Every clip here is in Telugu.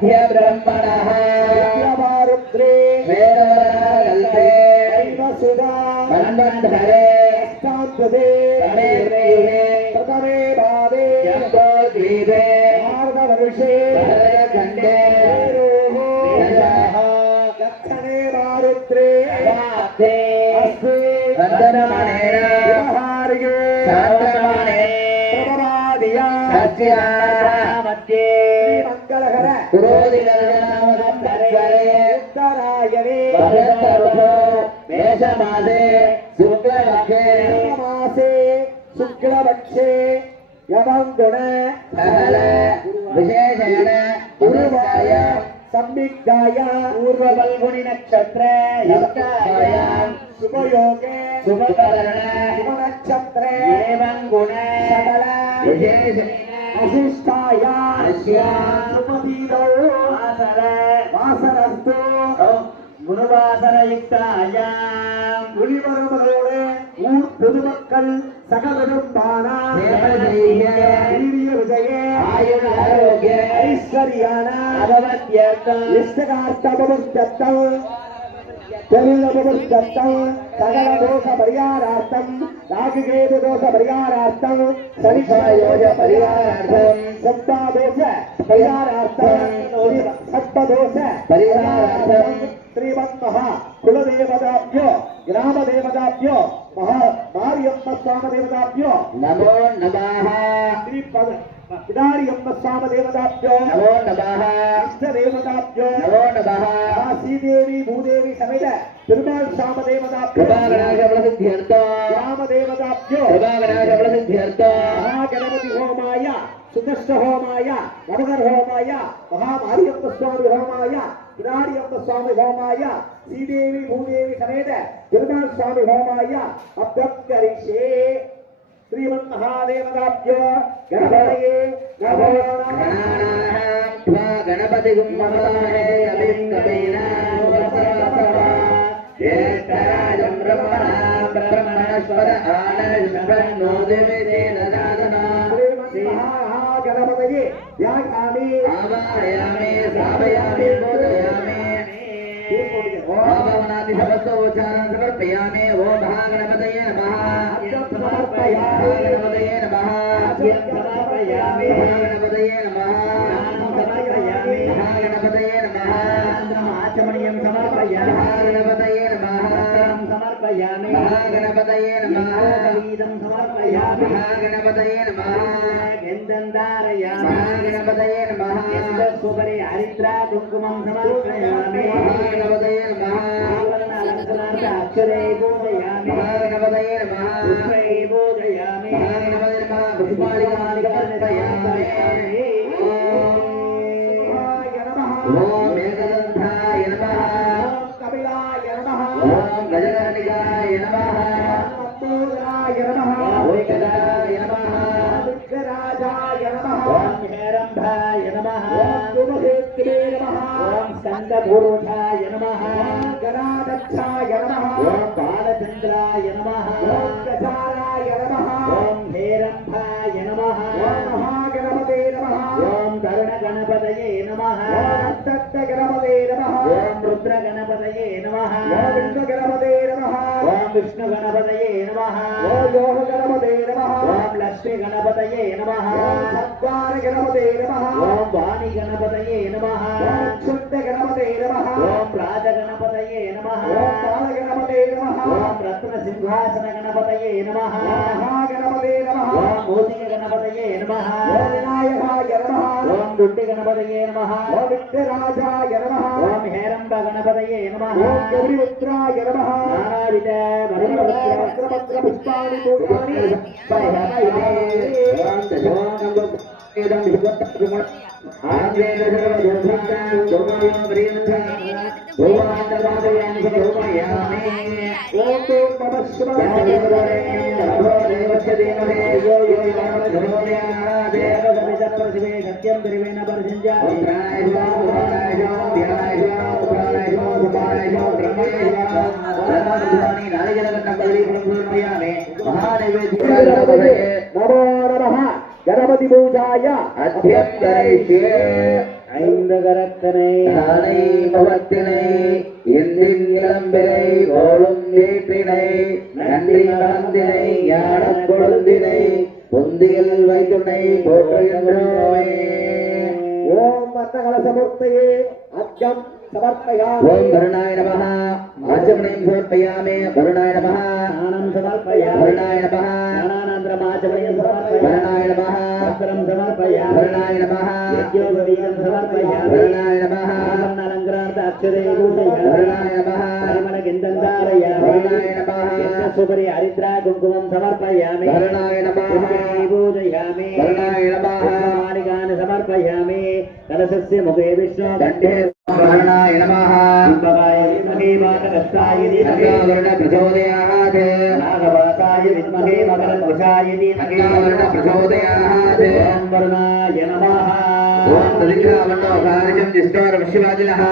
ब्रह्मणः रुद्रे वेदवरकल्पे दैवसुधा मन्वन्धरे शान्तदे तमेर्मे प्रथमे पादे यम्बोधीरे मार्गवर्षे भरतखण्डे दक्षिणे रुद्रे वाते अस्ति वन्दनमणेन व्यवहारिके शान्तमणे प्रभवादिया मध्ये मङ्गलकर पुरोदिनसंवत्सरे उत्तरायणे भरतर्षो मेषमासे शुक्लपक्षे मासे शुक्लपक्षे यवं गुण सकल विशेषेण गुरुवाय सम्मिग्धाय पूर्वफल्गुणि नक्षत्र युक्तायां शुभयोगे शुभकरण शुभनक्षत्रे एवं गुण सकल विशेषेण अशिष्टाय अस्यां सुपदीदौ वासरस्तु गुरुवासरयुक्तायां ஒளிவரவர்களோடு ஊர் பொதுமக்கள் சகவிடும்பான வீரிய விஜய ஆயுள் ஆரோக்கிய ஐஸ்வர்யான அபவத்யர்த்தம் இஷ்டகார்த்தபமுக்தம் தொழிலபமுக்தம் சகல தோஷ பரிகாரார்த்தம் ராகுகேது தோஷ பரிகாரார்த்தம் சனிபாயோஜ பரிகாரார்த்தம் சப்தாதோஷ பரிகாரார்த்தம் சப்ததோஷ பரிகாரார்த்தம் श्रीमन्महा कुलदेवताभ्यो ग्रामदेवताभ्यो महा मार्यम्म स्वामदेवताभ्यो नमो नमः श्रीपद पिडारियम्म स्वामदेवताभ्यो नमो नमः इष्टदेवताभ्यो नमो नमः श्रीदेवी भूदेवी समेत तिरुमल स्वामदेवताभ्यो कृपागणाशबलसिद्ध्यर्थं ग्रामदेवताभ्यो कृपागणाशबलसिद्ध्यर्थं महागणपति होमाय सुदर्श होमाय नवगर होमाय महामार्यम्म स्वामी होमाय पिडारियम्म स्वामी होमाय श्रीदेवी भूदेवी समेत तिरुमल स्वामी होमाय अभ्यर्थिषे श्रीमन्महादेवताभ्यो गणपतये नमो नमः गणपतिगुं नमामहे अभिङ्गमेन ज्येष्ठराजं ब्रह्मणस्पद आनन्दो दिवेन दादना गणपतये ध्यायामि आवाहयामि श्रावयामि बोधयामि ओमनादि समस्तोच्चारणं समर्पयामि ओम महागणपतये नमः महागणपतये नमः महागणपतये नमः महागणपतये नमः आचमनीयं समर्पयामि महागणपतये नमः समर्पयामि महागणपतये नमः गीतं समर्पयामि महागणपतये नमः गन्धन्धारयामि महागणपतये नमः सुपरि हरिद्रा कुङ्कुमं समर्पयामि महागणपतये नमः अक्षरे पूजयामि महागणपतये नमः पुष्पै पूजयामि महागणपतये नमः पुष्पाणि समर्पयामि ओम एकदन्ताय नमः कपिलाय नमः ओम गजकर्णिकाय नमः अम्बोदराय नमः ओंकाराय नमः विघ्नराजाय नमः ओम हेरम्भाय नमः ओम धूमकेतवे नमः ओम स्कन्दपुरुषाय नमः गणाध्यक्षाय नमः ओम बालचन्द्राय नमः ओम गजानाय नमः ओम हेरम्भाय नमः ओम महागणपते नमः ओम करुणगणपतये नमः ओम दत्तगणपते नमः ओम रुद्रगणपतये नमः ओम विष्णुगणपते नमः ओम विष्णुगणपतये नमः ओम योगगणपते नमः ओम लक्ष्मीगणपतये नमः ओम सद्वारगणपते नमः ओम वाणीगणपतये नमः ओम क्षुद्रगणपते नमः ओम राजगणपतये नमः ओम बालगणपते नमः ओम रत्नसिंहासनगणपतये नमः महागणपते नमः ओम मूषिकगणपतये नमः ओम विनायकाय नमः ओम दुड्डिगणपतये नमः ओम विघ्नराजाय नमः ओम हेरम्बगणपतये नमः ओम गौरीपुत्राय नमः नानाविध वज्रपत्र पुष्पाणि पूजानि ओम नमः शिवाय सत्यं त्रिवेण पर्जन्य नमो नमः गणपति पूजाय अध्यक्षरिष्ये ஐந்தகரத்தனை நாளை முகத்தினை எந்தின் இளம்பிரை ஓடும் வீட்டினை நன்றி மறந்தினை ஞானக் கொழுந்தினை பொந்தியில் வைத்துனை போற்றுகின்றோமே. ஓம் வர்ணகலசமூர்த்தயே அர்க்கம் சமர்ப்பயாமி. ஓம் வருணாய நமः. ஆச்சமணிம் சமர்ப்பயாமி. வருணாய நமः. ஸ்நானம் சமர்ப்பயாமி. வருணாய நமः. ஸ்நானானந்தரம் ஆச்சமயம் சமர்ப்பயாமி. வருணாய நமः. வஸ்திரம் சமர்ப்பயாமி. வருணாய நமः. யஜ்ஞோபவீதம் சமர்ப்பயாமி. வருணாய நமः. ஆபரணாலங்கரார்த்த அக்ஷதை பூஜயாமி. வருணாய நமः. పరిమళగంధంధారయామి. வருணாய நமः. యజ్ఞసుపరి హరిద్రా కుంకుమం సమర్పయామి. வருணாய நமः. పూజయామి. வருணாయ நமः. మాలికాని సమర్పయామి. కలశస్య ముఖే విష్ణు கண்டே வருணாய நமः. కుంభవాయ విద్మహే వాకరస్థాయ ధీమహి வருண பிரச்சோதயாத். నాగవాసాయ విద్మహే మకరధ్వజాయ ధీమహి வருண பிரச்சோதயாத். ఓం వరుణాయ నమః. ఓం తదిగ్రామణో కార్యం జిష్టోర విశ్వవాజినః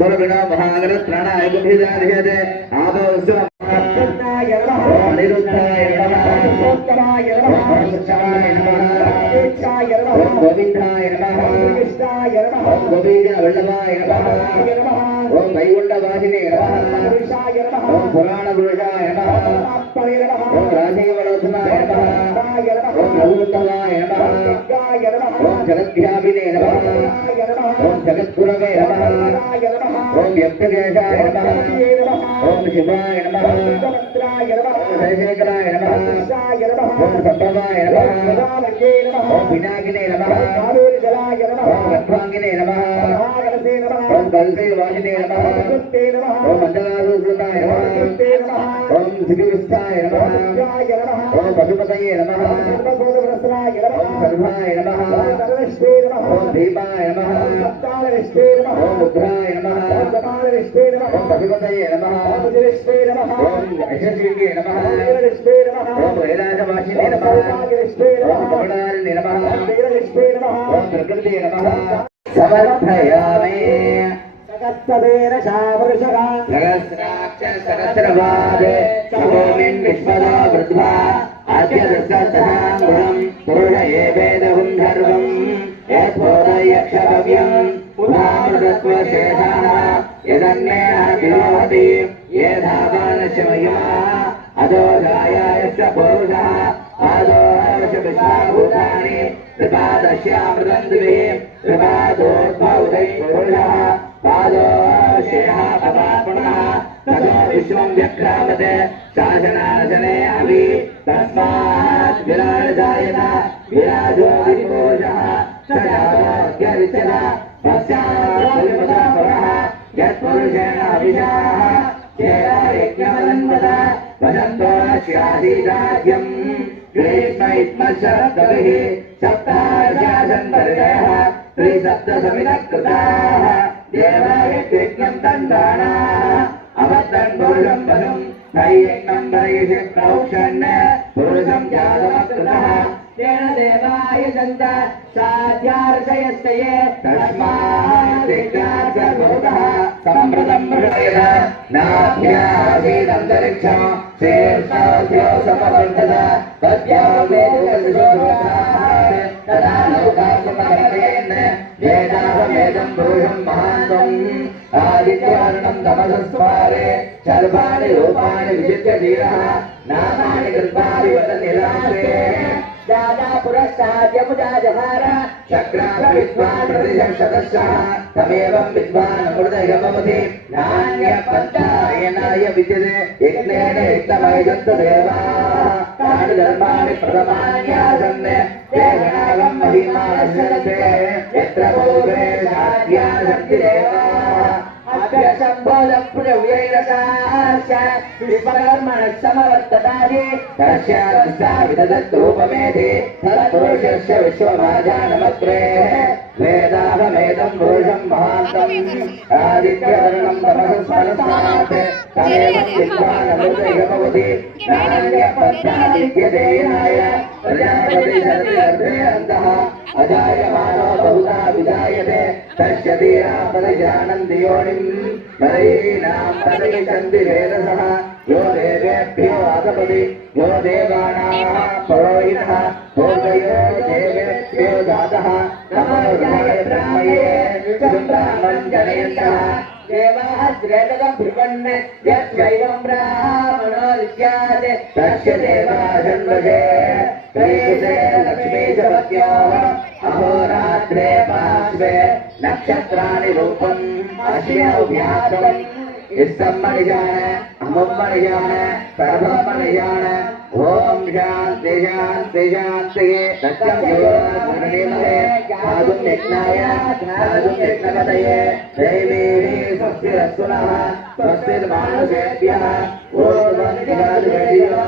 సౌరభినో మహాగరత్రాణాయ గుభిదాధియతే ఆదోస్వ అర్చనాయ నమః. ఓం అనిరుద్ధాయ నమః. సోత్తమాయ నమః. ఓం శిక్షాయ నమః. అక్షేక్షాయ నమః. ఓం గోవిందాయ నమః. కృష్ణాయ నమః. ఓం గోవింద వల్లభాయ నమః. నమః. ఓం వైకుంఠవాసినే నమః. పురుషాయ నమః. ఓం పురాణ పురుషాయ నమః. ఆత్మనే నమః. ఓం రాజీవలోచనాయ నమః. రాయ నమః. ఓం రఘువంతవాయ నమః. దిగ్గాయ నమః. ఓం జగద్వ్యాపినే నమః. రాయ నమః. ఓం జగద్గురవే నమః. రాయ నమః. ఓం వ్యక్తకేశాయ నమః. ఓం శివాయ నమః. మంత్రాయ నమః. ఓం హరిశేఖరాయ నమః. కృష్ణాయ నమః. ఓం సంభవాయ నమః. సదావజే నమః. ఓం పినాకినే నమః. కావేరిజలాయ నమః. ఓం గర్భాంగినే నమః. మహాగణసే నమః. ఓం కల్సే వాసినే నమః. కృష్ణే నమః. ఓం మండలాసూతాయ నమః. కృష్ణే నమః. ఓం శిఖివిస్థాయ నమః. రుద్రాయ నమః. ఓం పశుపతయే నమః. సర్వభూతవస్త్రాయ నమః. ఓం సర్వాయ నమః. సర్వశ్రీ నమః. ఓం దీపాయ నమః. సప్తాలవిష్ణే నమః. ఓం రుద్రాయ నమః. సమాలవిష్ణే నమః. ఓం పశుపతయే నమః. విష్ణే నమః. ఓం యశస్వికే నమః. విష్ణే నమః. ఓం కైలాసవాసినే నమః. విష్ణే ఓం నమః. కమలారిణే నమః. విష్ణే నమః. ఓం ప్రకృతే నమః. సమర్పయామి. సకస్తవేర శావృషః. సహస్రాక్ష సహస్రవాదే సహోమిన్ విశ్వదా వృద్ధ్వా అద్య దశసహాంగుణం పురుష ఏవేదహుం ధర్వం యథోదయక్షభవ్యం పురామృతత్వశేషాః యదన్యేన విరోహతి ఏధావానస్య మహిమా అదోధాయాయస్య పురుషः ఆదోహర్ష విశ్వాభూతాని త్రిపాదస్యామృతం దివి త్రిపాదోద్భవై పురుషः పాదోశేషः పదాపునః తదో విశ్వం వ్యక్రామతే శాసనాసనే అవి తస్మాత్ విరాజాయత విరాజో విభూషः సజాతోగ్యరిచన పశ్చాత్పరః యత్పురుషేణ అభిషాః చేరాయజ్ఞమనంవద వదంతో స్యాసీదాద్యం గ్రీష్మైత్మశరద్భిః సప్తాశాసన్ పరిదయః త్రిసప్తసమితకృతాః దేవాయజ్ఞం తందానాః అవద్దన్ పురుషం పదం నైయజ్ఞం పరైషి ప్రౌక్షన్ పురుషం జాతమకృతః తేన దేవాయ దంత సాధ్యార్షయస్తయే తస్మాత్ దిగ్గాచర్భూతః సంప్రదం మృగయః నాభ్యాసీదంతరిక్షం శీర్షాభ్యో సమవర్తత తద్యో వేదోషోధాః తదా లోకాసమర్పయేన్ వేదాహమేదం పురుషం మహాంతం ఆదిత్యవర్ణం తమసస్వారే సర్వాణి రూపాణి విజిత్య ధీరః నామాని కృత్వాని వదతి రాష్ట్రే దాదా పురస్సాద్యముదాజహార చక్రావిద్వాన్ ప్రతిశతశః తమేవం విద్వాన్ అమృతయమవతి నాణ్యపంచాయనాయ విద్యతే యజ్ఞేన యుక్తమైదంత దేవాః తాని ధర్మాణి ప్రథమాన్యాసన్ దేవనాగం మహిమానశ్యతే యత్ర పూర్వే సాధ్యాసంతి దేవాః అభ్యసంబోధం పునవ్యైరసాశ్చ విశ్వకర్మణః సమవర్తతాది తస్యావిదత్తూపమేధి తత్పురుషస్య విశ్వమాజానమగ్రే వేదాహమేదం పురుషం మహాంతం ఆదిత్యవర్ణం తమసస్మరస్మాత్ తమేవం విద్వానమృతయమవతి నాణ్యపంచాదిత్యదేనాయ ప్రజాపతి సర్వేంతః అజాయమానో బహుధా విజాయతే తస్య ధీరా ప్రతిజానంతి యోనిం పరీణాం ప్రతిశంతి వేదసః यो देवेभ्यो आदपति यो देवानां पुरोहितः पूजयो देवेभ्यो जातः नमो जयत्रामये विचन्द्रामं जनयन्तः देवाः श्रेतकं ब्रुवन् यद्वैवं ब्राह्मणो विद्यात् तस्य देवा जन्मजे त्रैकुटे लक्ष्मी च पत्न्योः अहोरात्रे पार्श्वे नक्षत्राणि रूपम् अश्विनौभ्यासम् इष्टं मणिजान अमुं मणिजान सर्वं मणिजान ओम शांति शांति शांति सत्यं योगमणिमहे साधुं यज्ञाय साधुं यज्ञपतये दैवीः स्वस्तिरस्तुनः स्वस्तिर्मानुषेभ्यः ओम शिवादिवेदियो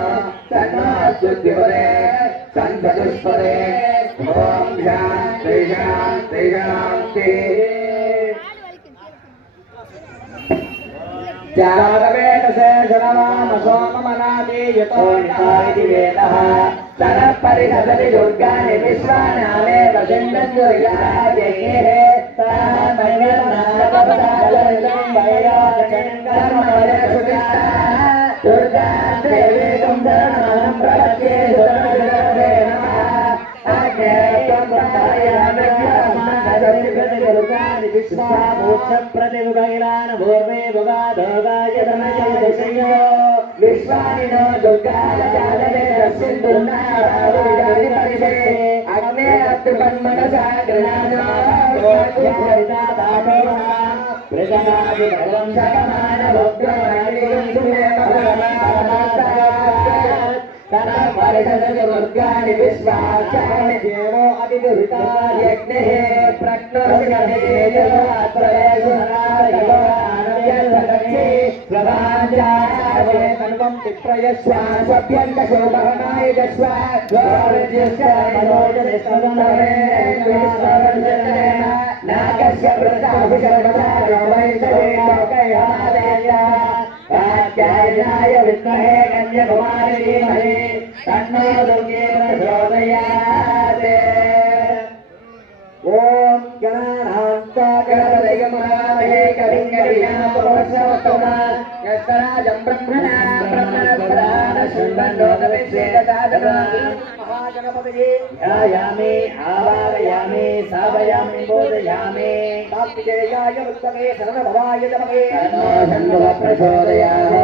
तन्मास्तुत्यपदे सन्तुष्पदे ओम शांति शांति शांति जातवेदसे जनवाम सोममनादि यतो नितायति वेदः तनः परिहसति दुर्गाणि विश्वानामे वसिन्दन् दुर्गाजयेः ताः मङ्गलनाथपदाललितं वैराजकर्मवदसुतिष्ठा दुर्गा देवीं शरणं प्रपद्ये सुरनरे नमः अग्नेयं प्रदायामि दुर्गाणि विश्वामोक्षं प्रतिबुधैलान भूर्वे भुवादोगाय धनजय दशयो विश्वानिनो दुर्गालजालवे रस्सिन्दुर्नारावुजानि परिषे अग्ने अत्रिपन्मनसा गृणानो प्रजनादि भगवं सकमान भोग्यमानिं दुर्गाणि विश्वाचानि देवो अतिदुरिता यज्ञे प्रज्ञोषगणेशोनारयसुनारयसदक्षे प्रभाञ्चारे सर्वं विप्रयस्वासभ्यन्तशोभनाय जस्वा द्वारज्यस्यामनोजनिस्तवन्दरेण नागस्य वृताभिषर्वसारवैसवेणोकयालया कात्यायनाय विद्महे कन्याकुमारी धीमहि तन्नो दुर्गे प्रचोदयात् ओम गणानान्ता गणपतिगमहामहे कविं कविनामोपवस्सवस्तुना यस्तराजं ब्रह्मणा ब्रह्मणस्पदान शृण्वन्नोतविश्वेदसादना महागणपतये ध्यायामि आवाहयामि स्थापयामि बोधयामि कार्तिकेयाय उत्तमे शरणभवाय नमः तन्नो षण्मुखः प्रचोदयात्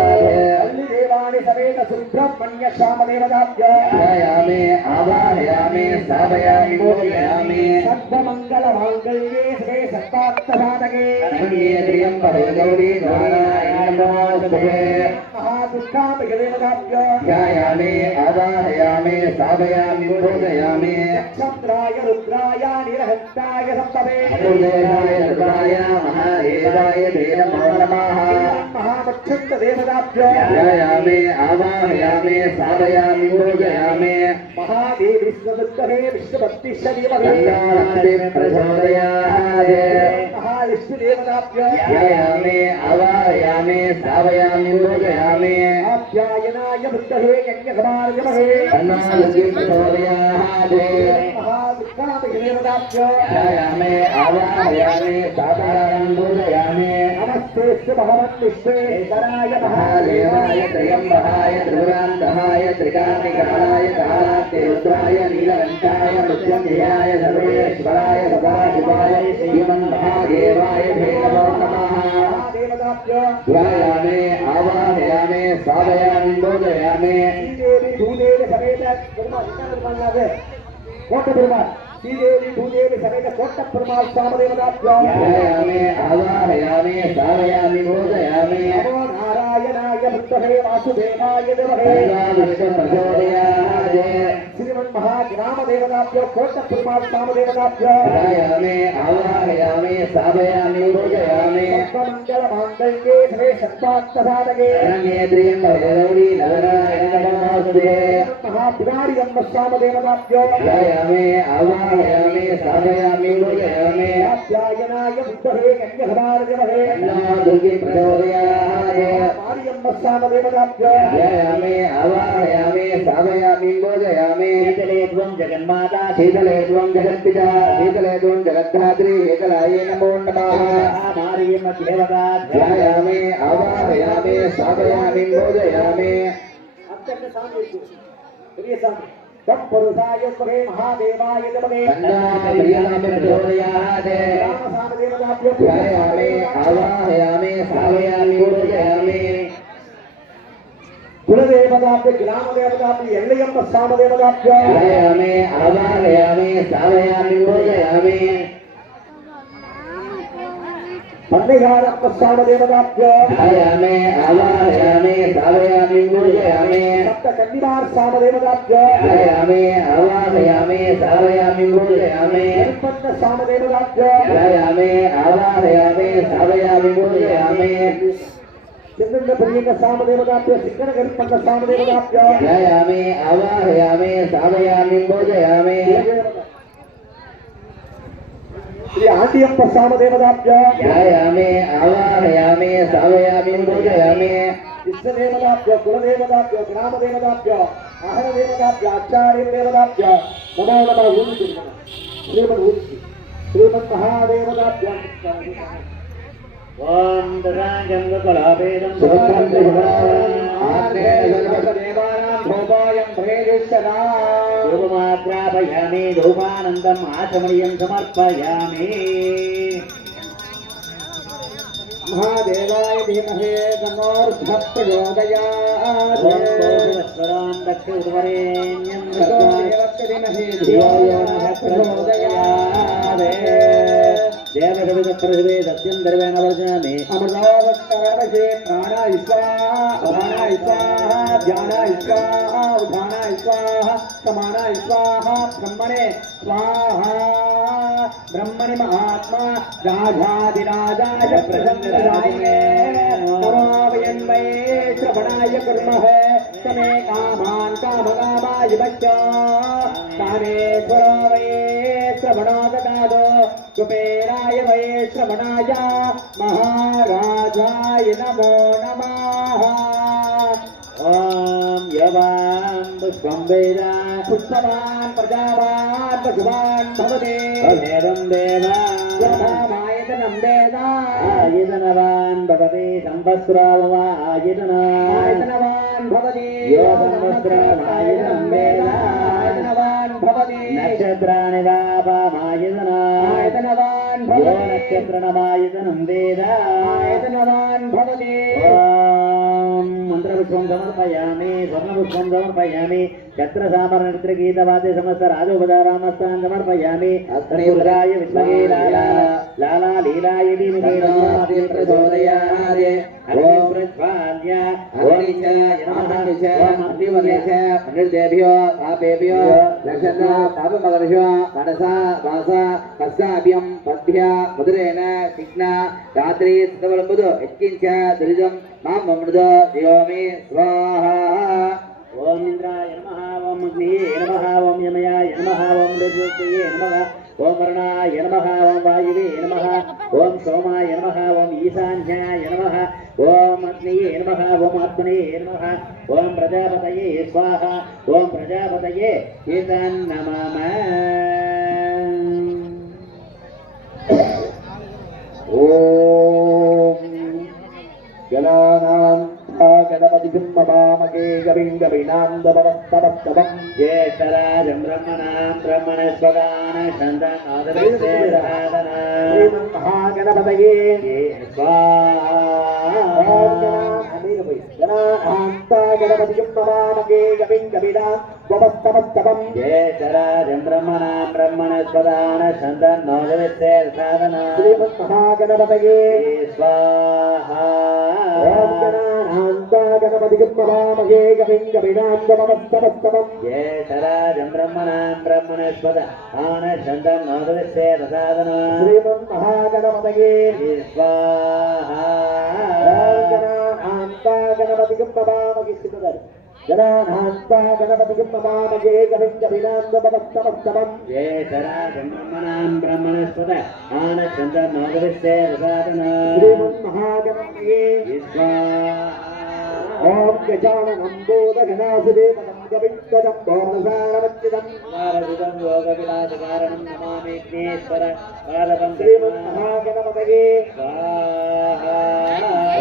देवानि समेत सुब्रह्मण्य श्यामदेवताभ्यो ध्यायामि आवाहयामि स्थापयामि बोधयामि सर्वमङ्गलमाङ्गल्ये शिवे सर्वार्थसाधके शरण्ये गौरी नारायण नमोस्तुते महादुर्गाम्बिके देवताभ्यो ध्यायामि आवाहयामि स्थापयामि बोधयामि नक्षत्राय रुद्राय निरहन्ताय सप्तमे गुरुदेवाय रुद्राय महादेवाय नमो नमः महामच्छन्त देवताभ्यो ध्यायामि आवाहयामि स्थापयामि बोधयामि महादेवी स्वदुर्गे विष्णुभक्तिश्वरीमहे प्रचोदयात् महाविष्णुदेवताभ्यो ध्यायामि आवाहयामि स्थापयामि बोधयामि आप्यायनाय बुद्धये यज्ञसमार्जमहे तन्नो दुर्गे प्रचोदयात् महाविष्णुदेवताभ्यो ध्यायामि आवाहयामि स्थापयामि बोधयामि नमस्ते भगवन् विश्वेश्वराय महादेवाय त्र्यम्बकाय त्रिपुरान्तकाय त्रिकाग्निकालाय कालाग्नि रुद्राय नीलकण्ठाय मृत्युञ्जयाय सर्वेश्वराय सदाशिवाय श्रीमन्महादेवाय नमो नमः ध्यायामि आवाहयामि स्थापयामि बोधयामि श्रीदेवी भूदेवी समेत कोट पेरुमाள் श्रीदेवी भूदेवी समेत कोट पेरुमाள் सामदेवताभ्यो ध्यायामि आवाहयामि स्थापयामि बोधयामि नमो नारायणाय विद्महे वासुदेवाय धीमहि विष्णु प्रचोदयात् श्रीमन्महाग्रामदेवताभ्यो कोट पेरुमाள் सामदेवताभ्यो ध्यायामि आवाहयामि स्थापयामि बोधयामि सर्वमङ्गलमाङ्गल्ये शिवे सर्वार्थसाधके शरण्ये त्र्यम्बके नारायण नमोस्तुते महापुरारि सामदेवताभ्यो ध्यायामि आवाहयामि स्थापयामि बोधयामि आप्यायनाय विद्महे कन्याकुमारी तन्नो दुर्गे प्रचोदयात् मारियम्म सामदेवताभ्यो ध्यायामि आवाहयामि स्थापयामि बोधयामि शीतले त्वं जगन्माता शीतले त्वं जगत्पिता शीतले त्वं जगद्धात्री शीतलायै नमो नमः मारियम्म देवता ध्यायामि आवाहयामि स्थापयामि बोधयामि तत्पुरुषाय विद्महे महादेवाय धीमहि ध्यायामि आवाहयामि स्थापयामि पूजयामि कुलदेवताभ्य ग्रामदेवताभ्य एल्लयम्म सामदेवताभ्य ध्यायामि आवाहयामि स्थापयामि पूजयामि पन्निगारप्प सामदेवताभ्य ध्यायामि आवाहयामि स्थापयामि पूजयामि सप्तकन्निवार सामदेवताभ्य ध्यायामि आवाहयामि स्थापयामि पूजयामि पन्न सामदेवताभ्य ध्यायामि आवाहयामि स्थापयामि पूजयामि चंद्रन प्रियक सामदेवताभ्य सिकरगर्पन्न सामदेवताभ्य ध्यायामि आवाहयामि स्थापयामि पूजयामि श्री आंटियप्प सामदेवताभ्य ध्यायामि आवाहयामि स्थापयामि पूजयामि इष्टदेवताभ्य कुलदेवताभ्य ग्रामदेवताभ्य आहरदेवताभ्य आचार्यदेवताभ्य नमो नमः श्रीमन्महादेवताभ्य ओम ददांगं कलापेदं सुभद्रं धूपमाग्रापयामि धूपानन्दम् आचमनीयं समर्पयामि महादेवाय धीमहि तन्नो प्रचोदयात् ओम कोशवस्वरां दक्षिणवरेण्यं धीमहि धियो यो नः प्रचोदयात् देवसविदप्रतिभे सत्यं दर्वेण वर्जयामि अमृतोत्तरवशे प्राणाय स्वाहा ध्यानाय स्वाहा उधानाय स्वाहा समानाय स्वाहा ब्रह्मणे स्वाहा ब्रह्मणि महात्मा राजाधिराजाय प्रसन्नराये नमो वयन्वै श्रवणाय कुर्मः समे कामान् कामकामाय वच्च कामेश्वरो वै श्रवणो ददातु कुबेराय वै श्रवणाय महाराजाय नमो नमः ओम यवां पुष्पं वेद पुष्पवान् प्रजावान् पशुवान् भवते तदेवं देवा यथामायतनं वेद आयतनवान् भवति संवत्सराववा आयतनवान् भवति यो संवत्सरामायतनं वेद आयतनवान् भवति नक्षत्राणि वा पामायतना आयतनवान् यो भवति नक्षत्रमायतनं वेद आयतनवान् भवति ओम मंत्रपुष्पं समर्पयामि स्वर्णपुष्पं समर्पयामि छत्रसामरनृत्यगीतवाद्य समस्त राजोपचारामस्तान् समर्पयामि अग्निरुद्राय विद्महे लाला लीलाय धीमहि तन्नो प्रचोदयात् ओम प्रज्वाल्य ओम निर्देभ्यो पापेभ्यो रक्षता पापमगर्भ्यो मनसा वासा कस्याभ्यं पद्भ्य मुद्रेण शिग्ना रात्रि स्तवलमुदो यत्किञ्च दुरिदं मां ममृद दियोमि स्वाहा ओम इंद्राय नमः ओम अग्निये नमः ओम यमयाय नमः ओम ऋतये नमः ओम वर्णाय नमः ओम वायुवे नमः ओम सोमाय नमः ओम ईशान्याय नमः ओम अग्निये नमः ओम आत्मने नमः ओम प्रजापतये स्वाहा ओम प्रजापतये एतन्नमः ओम गणानां गणपतिं ममामगे गविन्दविनान्दवस्तवस्तवं ज्येष्ठराजं ब्रह्मणां ब्रह्मणस्पदान छन्दनादविश्वेदहादना महागणपतये स्वाहा गणपतिं ममामगे गविन्दविनान्दवस्तवस्तवं ज्येष्ठराजं ब्रह्मणां ब्रह्मणस्पदान छन्दनादविश्वेदहादना श्रीमन्महागणपतये स्वाहा गणपतिं ममामगे गविन्दविनान्दवस्तवस्तवं ज्येष्ठराजं ब्रह्मणां ब्रह्मणस्पदान छन्दनादविश्वेदहादना श्रीमन्महागणपतये स्वाहा गणपतिं ममामगे गणानान्ता गणपतिं ममामगे गविन्दविनान्दवस्तवस्तवं ज्येष्ठराजं ब्रह्मणां ब्रह्मणस्पदान छन्दनादविश्वेदहादना श्रीमन्महागणपतये स्वाहा ॐ गजाननं बोधगणासुदेवनं गविन्दजं बोधसारवच्चिदं वारदिदं योगविलासकारणं नमामि विघ्नेश्वर पालकं श्रीमन्महागणपतये स्वाहा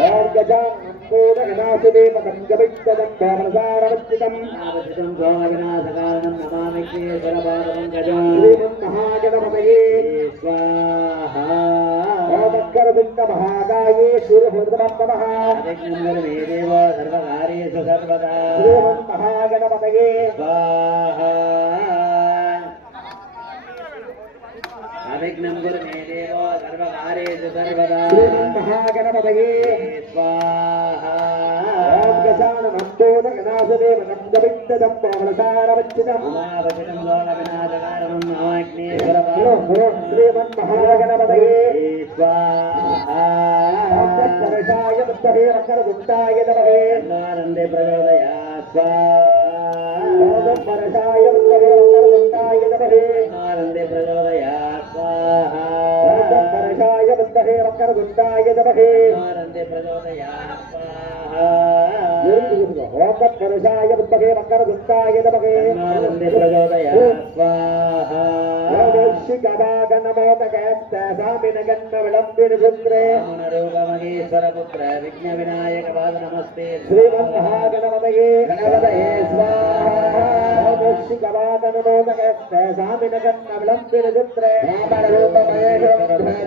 ॐ गजाननं पूर्णगणासुदेवतं गविष्यदं भवनसारवच्चितम् आवश्यकं सोमविनाशकारणं नमामि केशवपादपङ्कजम् श्रीमन्महागणपतये स्वाहा ओमकरदुण्डमहाकाये सूर्यभद्रमः अभिज्ञं देव सर्वकार्येषु सर्वदा श्रीमन्महागणपतये स्वाहा अभिज्ञं गुरु मे देव सर्वकार्येषु सर्वदा श्रीमन्महागणपतये स्वाहा ॐ गजाननं पूर्णगणासुदेवतं गविष्यदं भवनसारवच्चितम् उमापतितं लोकविनाशकारणं नमाग्नेश्वरपादं श्रीमन्महागणपतये स्वाहा परशाय मुक्तहे वक्रतुण्डाय नमः आनन्दे प्रचोदयात् स्वाहा ॐ परशाय मुक्तहे वक्रतुण्डाय नमः आनन्दे प्रचोदयात् स्वाहा ॐ परशाय मुक्तहे वक्रतुण्डाय नमः आनन्दे प्रचोदयात् स्वाहा ॐ परशाय मुक्तहे वक्रतुण्डाय नमः आनन्दे प्रचोदयात् स्वाहा मगेश्वरपुत्र विघ्नविनायकपाद नमस्ते श्रीमन्महागणपतये गणपतये स्वाहा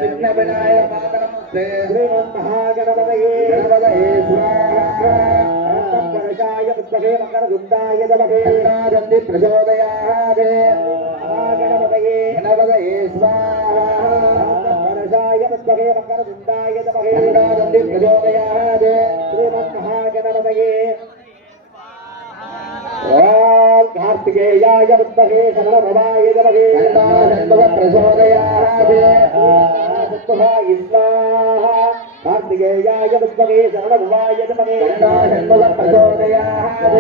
विघ्नविनायकपादनमस्ते श्रीमन्महागणपतये गणपतये स्वाहा परशाय पुस्तके मकरदुण्डाय नमः गणादन्ति प्रचोदयात् गणपतये गणपतये स्वाहा परशाय पुस्तके मकरदुण्डाय नमः गणादन्ति प्रचोदयात् श्रीमन्महागणपतये ॐ कार्तिकेयाय विद्महे शरणभवाय धीमहि प्रचोदयात् स्वाहा कार्तिकेयाय विद्महे शरणभवाय धीमहि प्रचोदयात्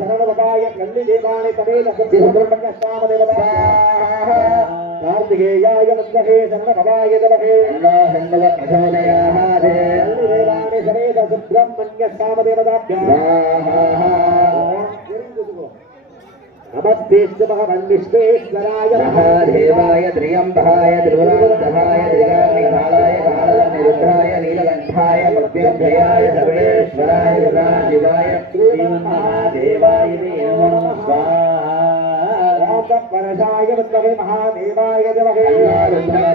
शरणभवाय कन्निदेवानि समेत सुब्रह्मण्य स्वामदेवता कार्तिकेयाय विद्महे शरणभवाय धीमहि प्रचोदयात् कन्निदेवानि समेत सुब्रह्मण्य स्वामदेवताभ्याम् नमस्ते भगवन्विश्वेश्वराय महादेवाय त्र्यम्बकाय त्रिपुरान्तकाय त्रिकाग्निकालाय कालनिरुद्धाय नीलकण्ठाय मृत्युञ्जयाय सर्वेश्वराय सदाशिवाय श्रीमन्महादेवाय नमो नमः स्वाहा परशाय विद्महे महादेवाय धीमहि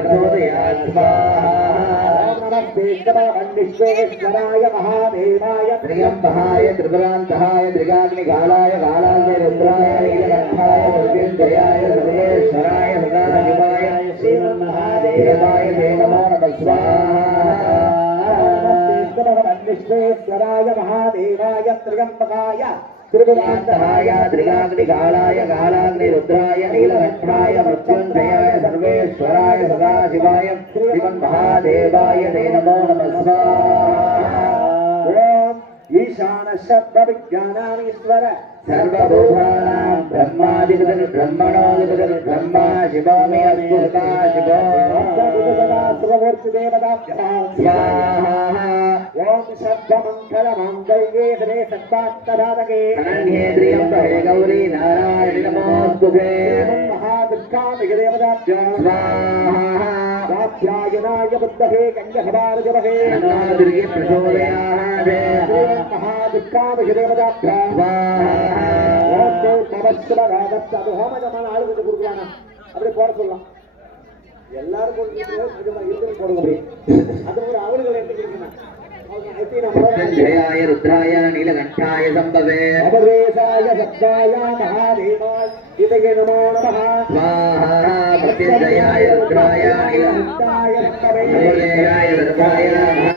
प्रचोदयात् स्वाहा नमस्ते भगवन्विश्वेश्वराय महादेवाय त्र्यम्बकाय त्रिपुरान्तकाय त्रिकाग्निकालाय कालाग्निरुद्राय नीलकण्ठाय मृत्युञ्जयाय सर्वेश्वराय सदाशिवाय श्रीमन्महादेवाय नमो नमः स्वाहा भगवन्विश्वेश्वराय महादेवाय त्र्यम्बकाय त्रिपुरान्तकाय त्रिकाग्निकालाय कालाग्निरुद्राय नीलकण्ठाय मृत्युञ्जयाय सर्वेश्वराय सदाशिवाय श्रीमन्महादेवाय नमो नमः स्वाहा ईशान शब्द विज्ञानामीश्वर सर्वभूतानां ब्रह्मादिपतिर् ब्रह्मणोऽधिपतिर् ब्रह्मा शिवोऽमि अस्तु सदा शिवो स्वाहा ओम सर्वमङ्गलमाङ्गल्ये शिवे सर्वार्थसाधके अनन्ये त्र्यम्बके गौरी नारायणि नमोऽस्तुते महादुर्गामिदेवताभ्यां स्वाहा कात्यायनाय बुद्धहे कन्यसभार्जवहे दुर्गे प्रचोदयात् महादुर्गामिदेवताभ्यां स्वाहा அப்படி போட சொல்லலாம் எல்லாரும் போடுங்க அது ஒரு அவளுகளை जयाय रुद्राय नीलकण्ठाय सम्भवे अवधेशाय शब्दाय महादेवाय इतये नमो नमः स्वाहा प्रत्यञ्जयाय रुद्राय नीलकण्ठाय सम्भवे अवधेशाय रुद्राय